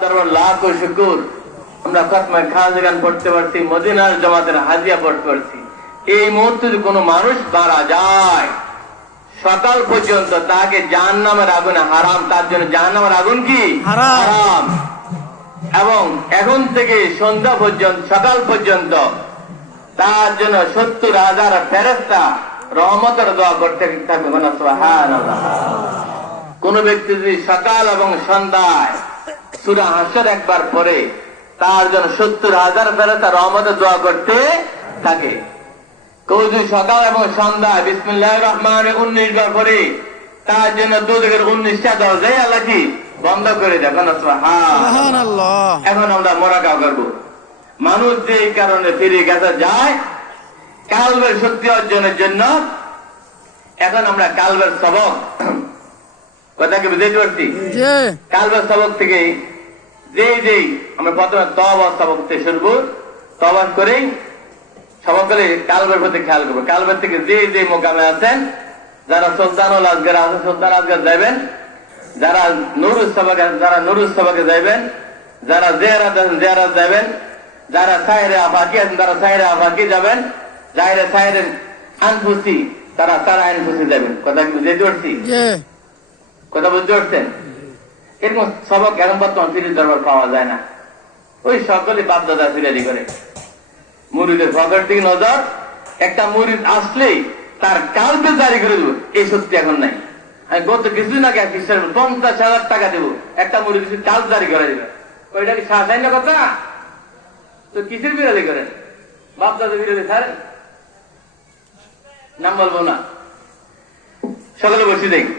দরবার লাখ ও শুকুর। আমরা খতমায় পড়তে পারছি মদিনার জামাতের হাজিয়া পড়তে পারছি। এই মুহূর্তে যদি কোনো মানুষ মারা যায় সকাল পর্যন্ত তাকে জাহান নামের আগুনে হারাম তার জন্য জাহান নামের আগুন কি? হারাম। এবং এখন থেকে সন্ধ্যা পর্যন্ত সকাল পর্যন্ত তার জন্য সত্তর হাজার ফেরস্তা রহমতের দোয়া করতে থাকবে। কোন ব্যক্তি যদি সকাল এবং সন্ধ্যায় সুরা হাসর একবার পরে তার জন্য সত্তর হাজার ফেরস্তা রহমতের দোয়া করতে থাকে। যদি সকাল এবং সন্ধ্যায় বিসমুল্লাহ রহমান উনিশ বার পরে তার জন্য দুদিকের উনিশটা দরজাই আল্লাহ কি বন্ধ করে দেয়। এখন আমরা মোরাকাও করব। মানুষ যে এই কারণে ফিরে গেছে যায় কালবের শক্তি অর্জনের জন্য। এখন আমরা কালবের সবক। কথা কি বুঝতে পারছি? কালবের সবক থেকে যে যেই আমরা প্রথমে তব সবক তবাস করেই কালবের প্রতি খেয়াল করব। কালবের থেকে যে যে মোকামে আছেন যারা সুলতানুল আজগার আছেন সুলতান আজগার যাবেন যারা নুরুল সবাকে যারা নুরুল সবাকে যাবেন যারা জেহারাত আছেন জেহারাত যাবেন যারা সাহেরে আফাকি আছেন তারা সাহেরে আফাকি যাবেন যাহেরে সাহেরে আনফুসি তারা তারা আনফুসি যাবেন কথা কি বুঝতে পারছি? কথা বুঝতে পারছেন? এরকম সবক এখন বর্তমান ফিরির দরবার পাওয়া যায় না। ওই সকলে বাপ দাদা ফিরারি করে। মুরিদের পকেট দিকে নজর, একটা মুরিদ আসলেই তার কালকে জারি করে দেবো। এই সত্যি এখন নাই। আমি গত কিছুদিন আগে এক খ্রিস্টান পঞ্চাশ হাজার টাকা দেবো। একটা মুরিদ কাল জারি করে দেবে। ওইটা কি শাসাই না কথা তো কিসের বিরোধী করেন বাপ দাদা বিরোধী ছাড়েন নাম বলব না। সকালে বসে দেখি।